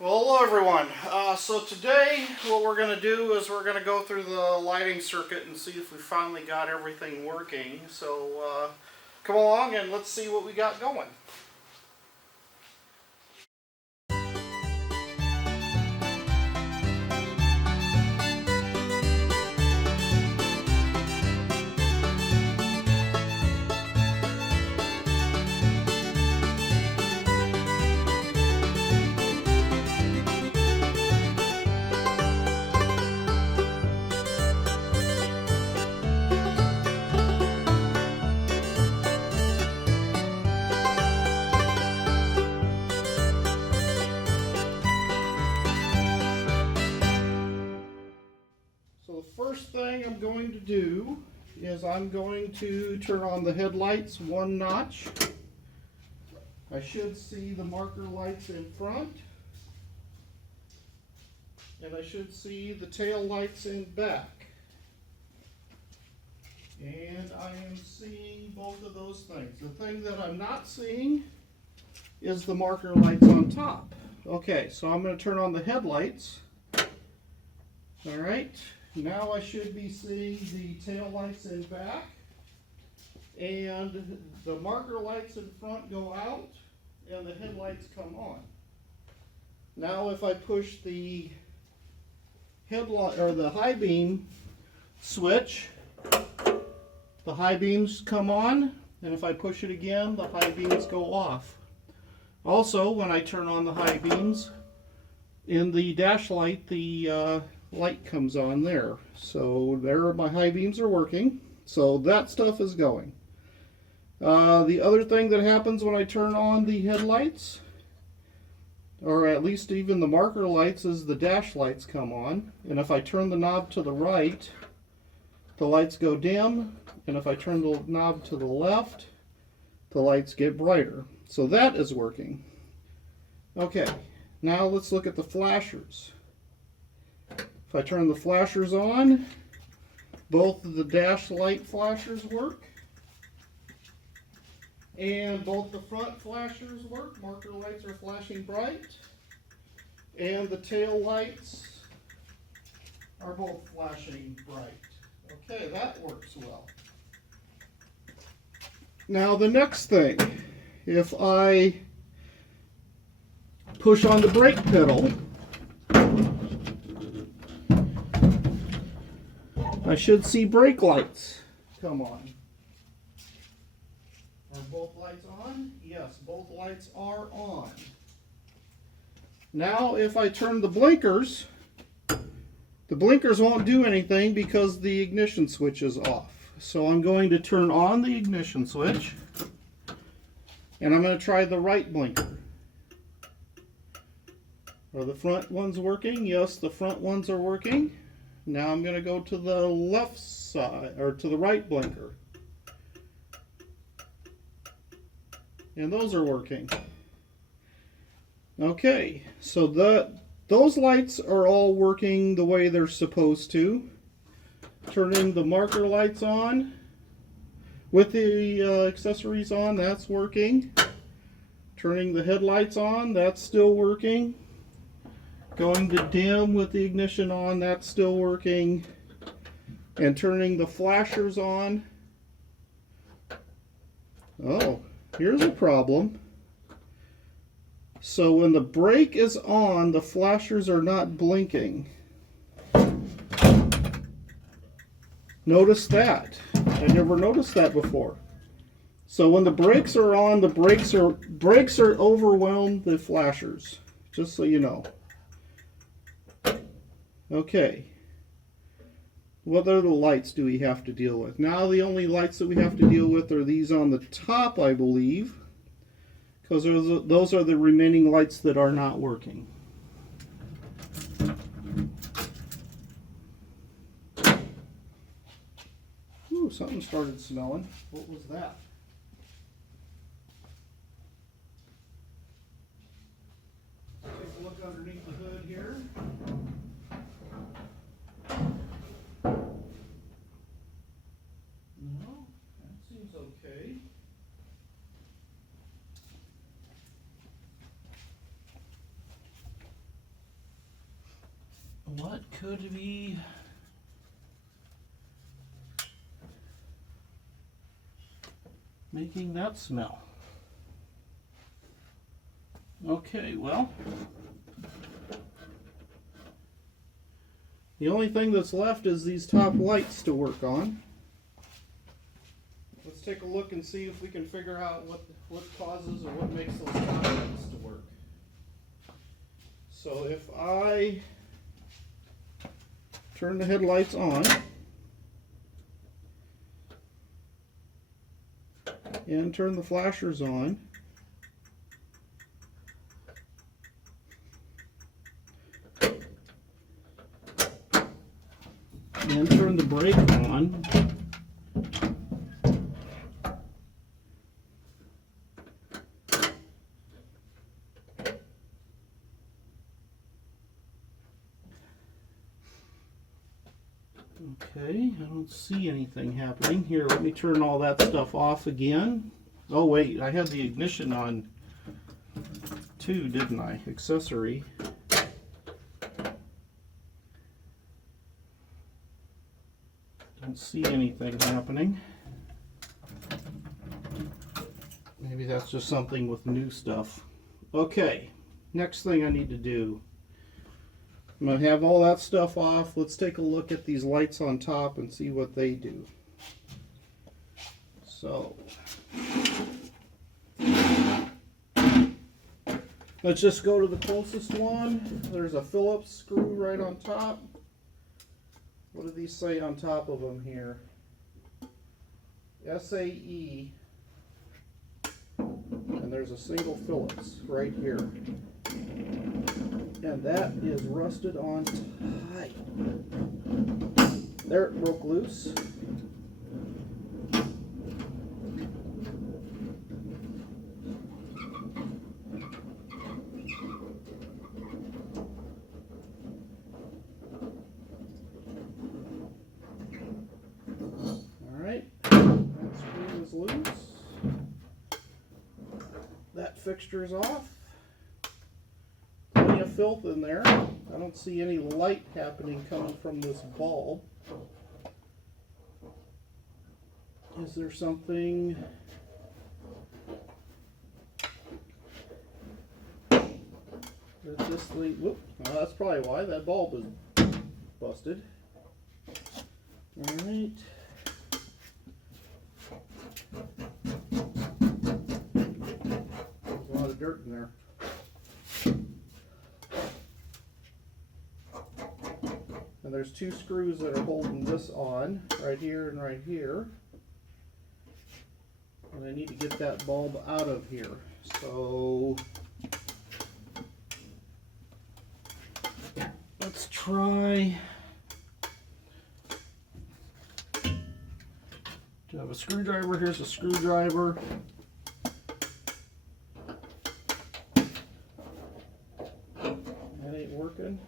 Well, hello everyone. So today what we're going to do is we're going to go through the lighting circuit and see if we finally got everything working. So come along and let's see what we got going. So the first thing I'm going to do is I'm going to turn on the headlights one notch. I should see the marker lights in front, and I should see the tail lights in back. And I am seeing both of those things. The thing that I'm not seeing is the marker lights on top. Okay, so I'm going to turn on the headlights. All right, now I should be seeing the tail lights in back, and the marker lights in front go out, and the headlights come on. Now if I push the headlight or the high beam switch, the high beams come on, and if I push it again, the high beams go off. Also, when I turn on the high beams, in the dash light, the light comes on there. So there my high beams are working. So that stuff is going. The other thing that happens when I turn on the headlights, or at least even the marker lights, is the dash lights come on. And if I turn the knob to the right, the lights go dim. And if I turn the knob to the left, the lights get brighter. So that is working. Okay, now let's look at the flashers. If I turn the flashers on, both of the dash light flashers work, and both the front flashers work. Marker lights are flashing bright, and the tail lights are both flashing bright. Okay, that works well. Now the next thing, if I push on the brake pedal, I should see brake lights come on. Are both lights on? Yes, both lights are on. Now if I turn the blinkers won't do anything because the ignition switch is off. So I'm going to turn on the ignition switch, and I'm going to try the right blinker. Are the front ones working? Yes, the front ones are working. Now I'm going to go to the left side, or to the right blinker. And those are working. Okay, so those lights are all working the way they're supposed to. Turning the marker lights on with the accessories on, that's working. Turning the headlights on, that's still working. Going to dim with the ignition on, that's still working. And turning the flashers on. Oh, here's a problem. So when the brake is on, the flashers are not blinking. Notice that. I never noticed that before. So when the brakes are on, the brakes are overwhelmed the flashers. Just so you know. Okay. What other lights do we have to deal with? Now the only lights that we have to deal with are these on the top, I believe. Because those are the remaining lights that are not working. Ooh, something started smelling. What was that? Take a look underneath the hood here. No, that seems okay. could be making that smell. Okay, well, the only thing that's left is these top lights to work on. Let's take a look and see if we can figure out what causes or what makes those top lights to work. So if I turn the headlights on and turn the flashers on, and turn the brake on, okay, I don't see anything happening. Here, let me turn all that stuff off again. Oh wait, I had the ignition on too, didn't I? Accessory. Don't see anything happening. Maybe that's just something with new stuff. Okay, next thing I need to do. I'm going to have all that stuff off. Let's take a look at these lights on top and see what they do. So, let's just go to the closest one. There's a Phillips screw right on top. What do these say on top of them here? SAE. And there's a single Phillips right here. And that is rusted on tight. There, it broke loose. Alright, that screw is loose. That fixture's off. Plenty of filth in there. I don't see any light happening coming from this bulb. Is there something that this lead? Whoop! Well, that's probably why that bulb is busted. All right. There's a lot of dirt in there. And there's two screws that are holding this on, right here and right here. And I need to get that bulb out of here. So let's try to have a screwdriver. Here's a screwdriver. That ain't working.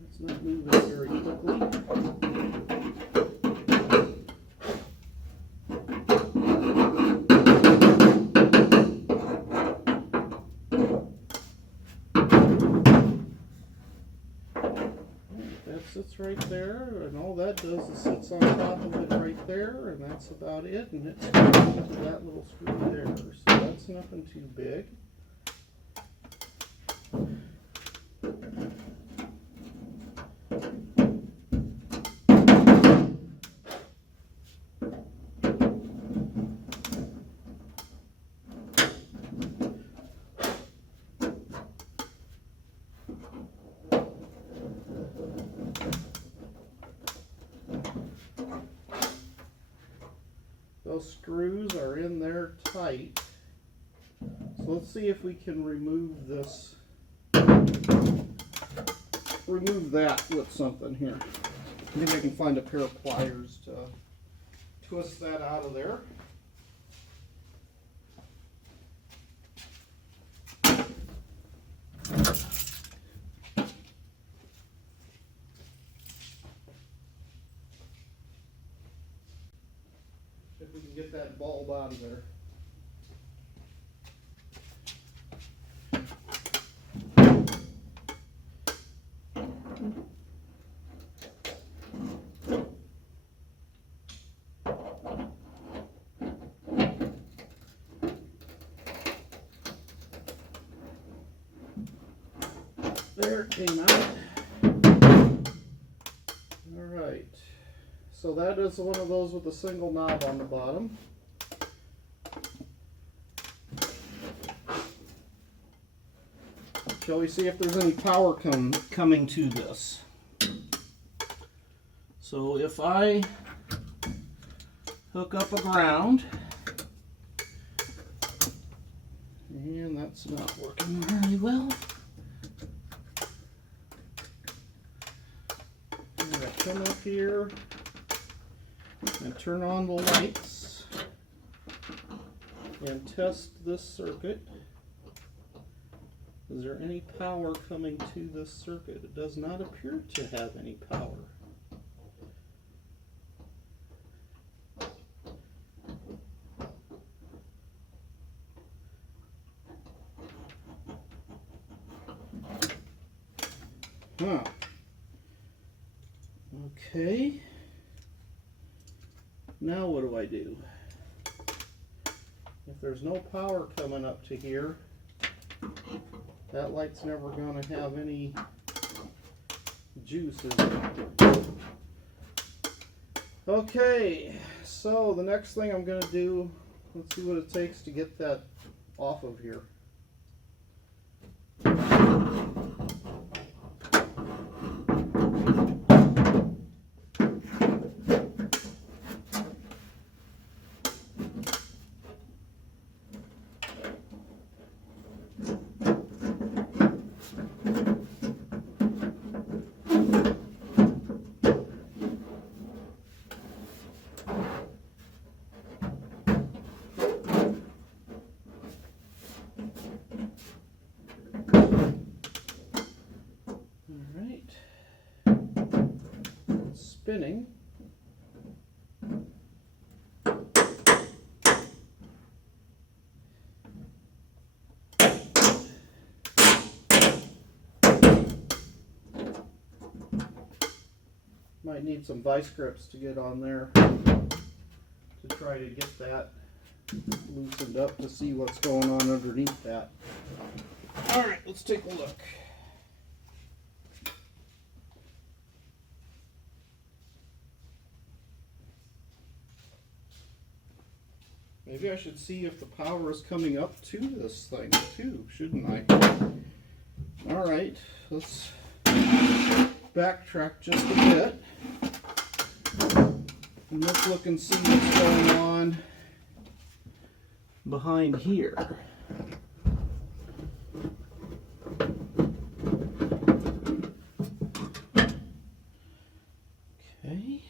It's not moving very quickly. That sits right there, and all that does is sits on top of it right there, and that's about it, and it's going into that little screw there, so that's nothing too big. Those screws are in there tight. So let's see if we can remove this, remove that with something here. Maybe I can find a pair of pliers to twist that out of there. if we can get that bulb out of there. There it came out. Alright, so that is one of those with a single knob on the bottom. Shall we see if there's any power coming to this? So if I hook up a ground, and that's not working very well. I'm going to come up here and turn on the lights and test this circuit. Is there any power coming to this circuit? It does not appear to have any power. Huh. Okay. Now what do I do? If there's no power coming up to here, that light's never going to have any juice in it. Okay, so the next thing I'm going to do, let's see what it takes to get that off of here. Spinning. Might need some vice grips to get on there to try to get that loosened up to see what's going on underneath that. Alright, let's take a look. Maybe I should see if the power is coming up to this thing too, shouldn't I? Alright, let's backtrack just a bit. And let's look and see what's going on behind here. Okay.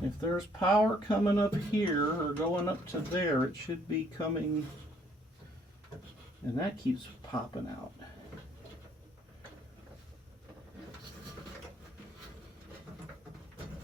If there's power coming up here or going up to there, it should be coming, and that keeps popping out.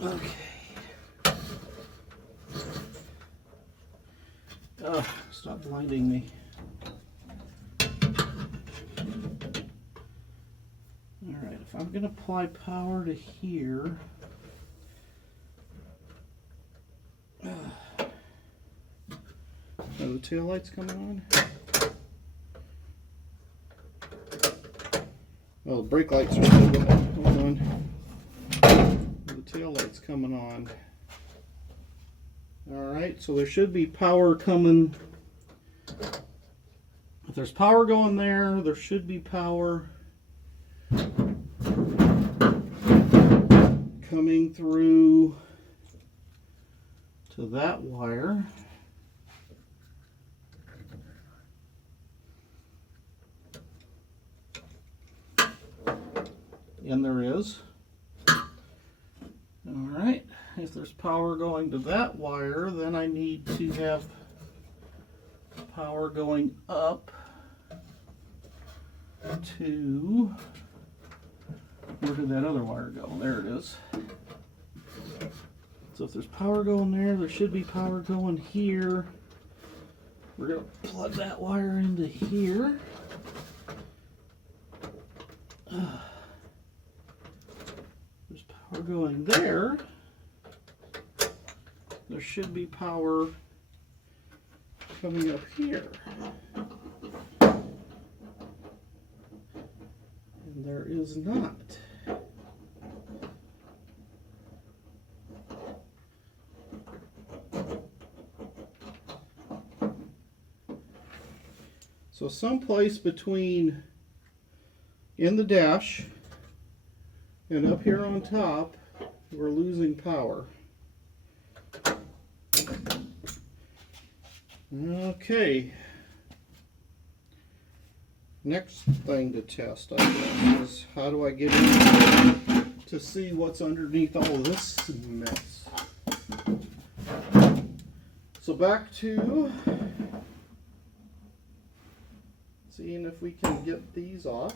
Okay. Oh, stop blinding me. Alright, if I'm going to apply power to here, are the tail lights coming on? Well, the brake lights are still going. Hold on. The tail lights coming on. Alright, so there should be power coming. If there's power going there, there should be power coming through to that wire. And there is. Alright, if there's power going to that wire, then I need to have power going up to, where did that other wire go? There it is. So if there's power going there, there should be power going here. We're going to plug that wire into here. There's power going there. There should be power coming up here. And there is not. So someplace between in the dash and up here on top, we're losing power. Okay. Next thing to test, I guess, is how do I get in to see what's underneath all this mess. So back to seeing if we can get these off.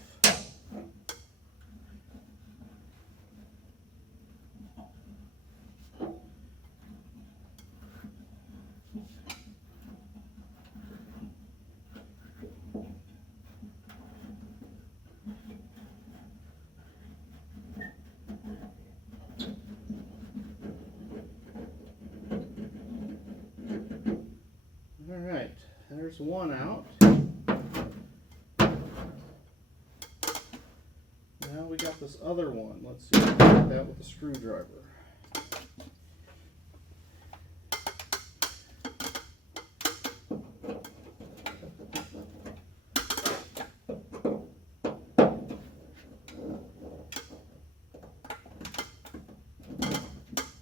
All right, there's one out. Now we got this other one. Let's see if we can get that with a screwdriver.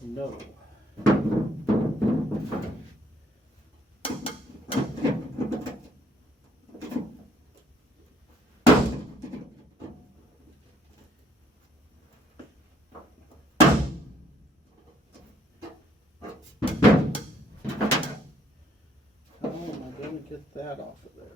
No. Get that off of there.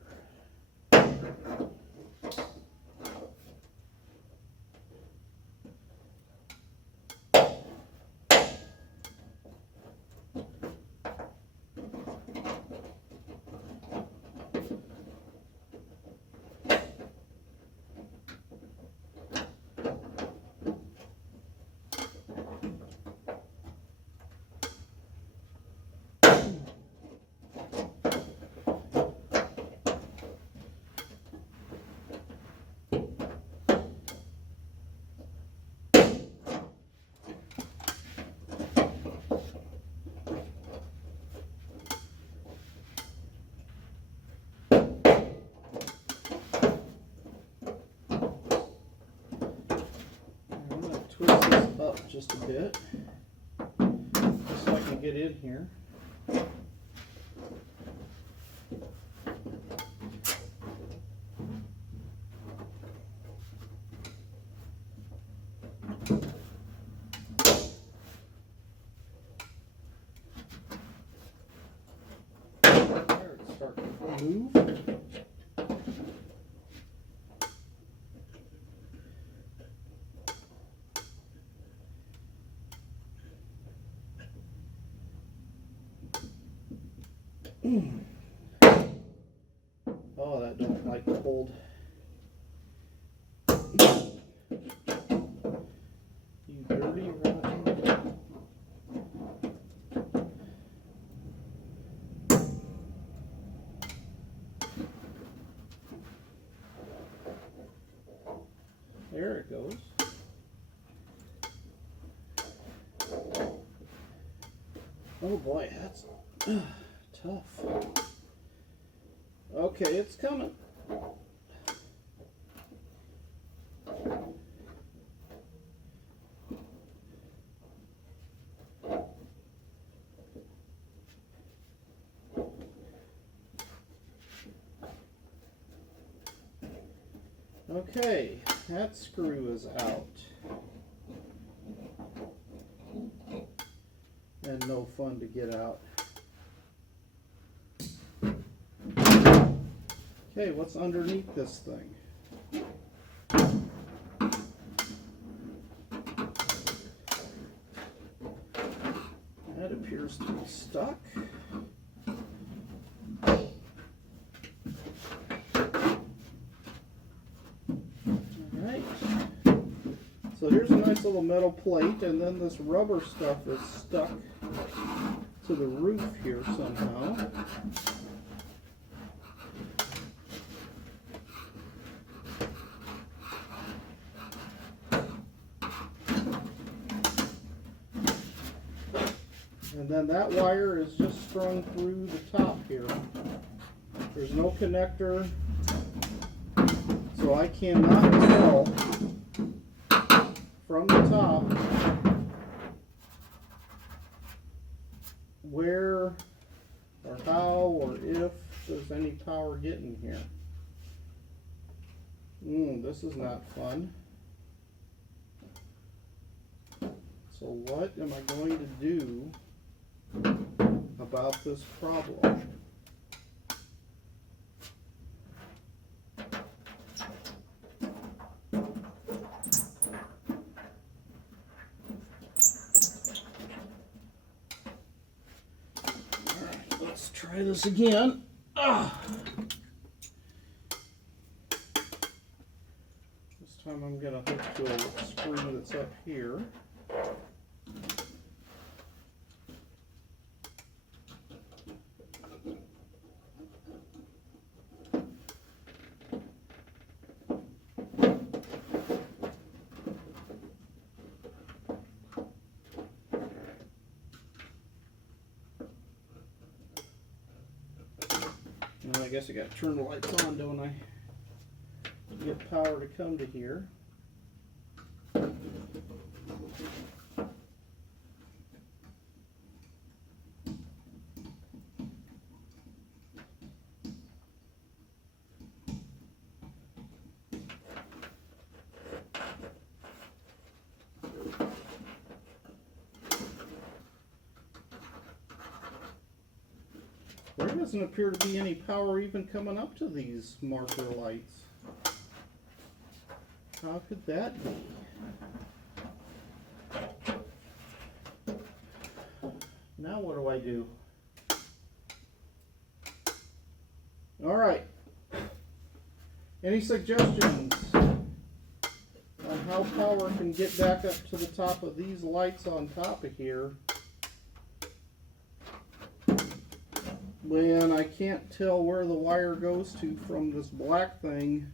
Twist this up just a bit, just so I can get in here. There, it's starting to move. Oh, that don't like to hold. You dirty rotten. There it goes. Oh boy, that's tough. Okay, it's coming. Okay, that screw is out. And no fun to get out. Okay, what's underneath this thing? appears to be stuck. Alright. So here's a nice little metal plate, and then this rubber stuff is stuck to the roof here somehow. And then that wire is just strung through the top here. There's no connector, so I cannot tell from the top where or how or if there's any power getting here. This is not fun. So what am I going to do about this problem? Alright, let's try this again. This time I'm going to hook to a screw that's up here. And I guess I got to turn the lights on, don't I? To get power to come to here. There doesn't appear to be any power even coming up to these marker lights. How could that be? Now what do I do? All right. Any suggestions on how power can get back up to the top of these lights on top of here when I can't tell where the wire goes to from this black thing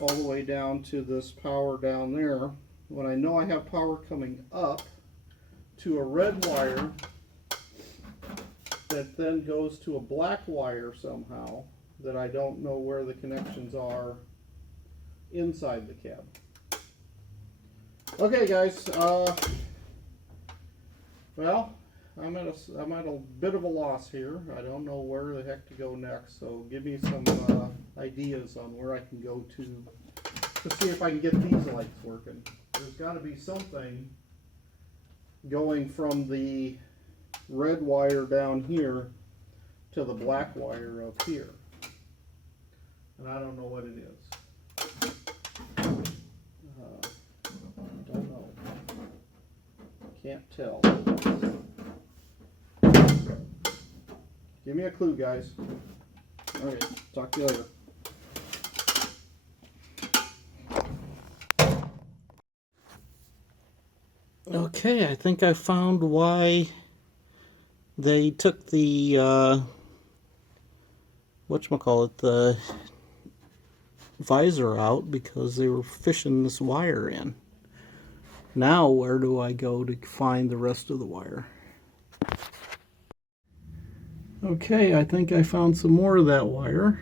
all the way down to this power down there, when I know I have power coming up to a red wire that then goes to a black wire somehow that I don't know where the connections are inside the cab. Okay guys, well, I'm at a bit of a loss here. I don't know where the heck to go next, so give me some ideas on where I can go to see if I can get these lights working. There's got to be something going from the red wire down here to the black wire up here, and I don't know what it is. Don't know. Can't tell. Give me a clue, guys. Okay, talk to you later. Okay, I think I found why they took the whatchamacallit, the visor out, because they were fishing this wire in. Now where do I go to find the rest of the wire? Okay, I think I found some more of that wire.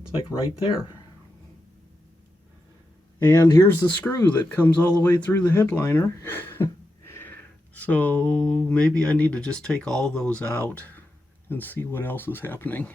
It's like right there. And here's the screw that comes all the way through the headliner. So maybe I need to just take all those out and see what else is happening.